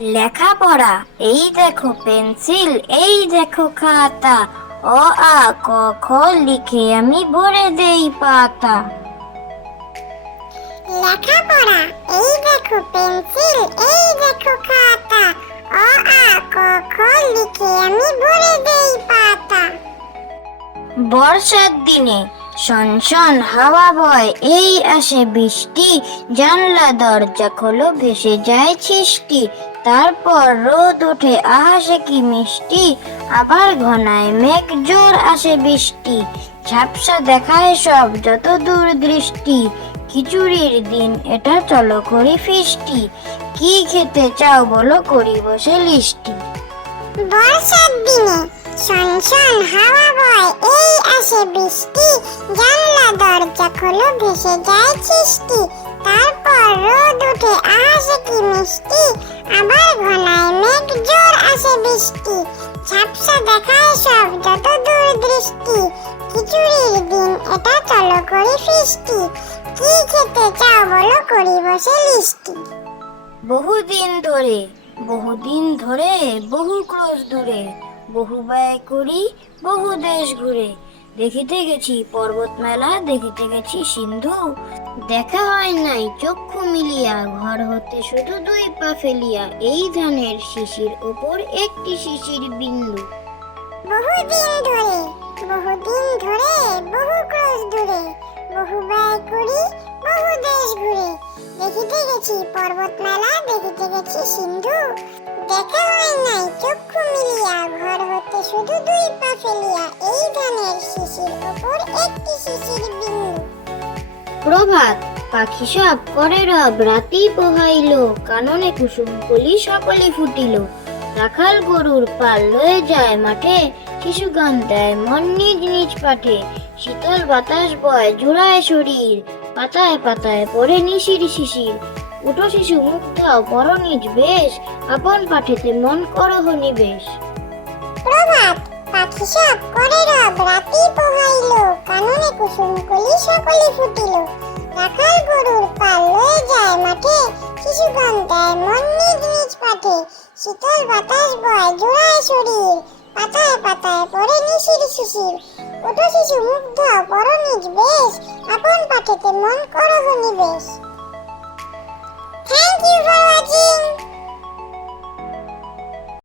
লেখাপড়া, এই দেখো পেন্সিল, এই দেখো খাতা, অ আ ক খ লিখে আমি ভরে দেই পাতা। লেখাপড়া, এই দেখো পেন্সিল, এই দেখো খাতা, অ আ ক খ লিখে আমি ভরে দেই পাতা। বর্ষার দিনে শনশন হাওয়া বয়, এই আসে বৃষ্টি, জানলা দরজা খোলো ভেসে যায় ছিষ্টি। তারপর রোদ ওঠে, আহা সে কি মিষ্টি, আবার ঘনায় মেঘ জোর আসে বৃষ্টি। ঝাপসা দেখায় সব যত দূর দৃষ্টি, খিচুড়ির দিন এটা চলো করি ফিস্টি। কি খেতে চাও বলো করি বসে লিস্টি। বর্ষার দিনে শনশন হাওয়া বয়, এই আসে বৃষ্টি, জানলা দরজা খোলো ভেসে যায় ছিষ্টি। তারপর রোদ উঠে, আসে কি মিষ্টি, আবার ঘনায় মেঘ জোর আসে বৃষ্টি। ঝাপসা দেখায় সব যত দূর দৃষ্টি, খিচুড়ির দিন এটা চলো করি ফিস্টি। কি খেতে চাও বলো করি বসে লিস্টি। বহুদিন ধরে, বহুদিন ধরে, বহু ক্রোশ দূরে, বহু ব্যয় করি বহু দেশ ঘুরে। দেখিতে গেছি পর্বত মেলা, দেখিতে গেছি সিন্ধু, দেখা হয় নাই চক্ষু মিলিয়া, ঘর হতে শুধু দুই পা ফেলিয়া, এই ধানের শিশির ওপর একটি শিশির বিন্দু। বহুদিন ধরে, বহুদিন ধরে, বহু ক্রোশ দূরে, বহু ব্যয় করি বহু দেশ ঘুরে। দেখিতে গেছি পর্বত মেলা, দেখিতে গেছি সিন্ধু, দেখা হয় নাই চক্ষু মিলিয়া, ঘর হতে শুধু দুই পা ফেলিয়া, এই ধানের শিশির ওপর একটি শিশির বিন্দু। প্রভাত, পাখি সব করে রব, রাতি পোহাইল, কাননে কুসুম কলি সকলে ফুটিল। রাখাল গরুর পাল লয়ে যায় মাঠে, শিশু গান দেয় মন নিজ নিজ পাঠে। শীতল বাতাস বয় জুড়ায় শরীর, পাতায় পাতায় পড়ে নিশির শিশির। উঠো শিশু মুখ দাও পর নিজ বেশ, আপন পাঠেতে মন করহ নিবেশ। প্রভাত, পাখি সব করে রব, রাতি পোহাইল, কাননে কুসুম কলি সকলে ফুটিল। রাখাল গরুর পাল লয়ে যায় মাঠে, শিশু গান দেয় মন নিজ নিজ পাঠে। শীতল বাতাস বয় জোড়ায় শরীর, পাতায় পাতায় পড়ে নিশির শিশির। ওঠো শিশু মুখ দাও পর নিজ বেশ, আপন পাঠেতে মন করহ নিবেশ। Thank you for watching.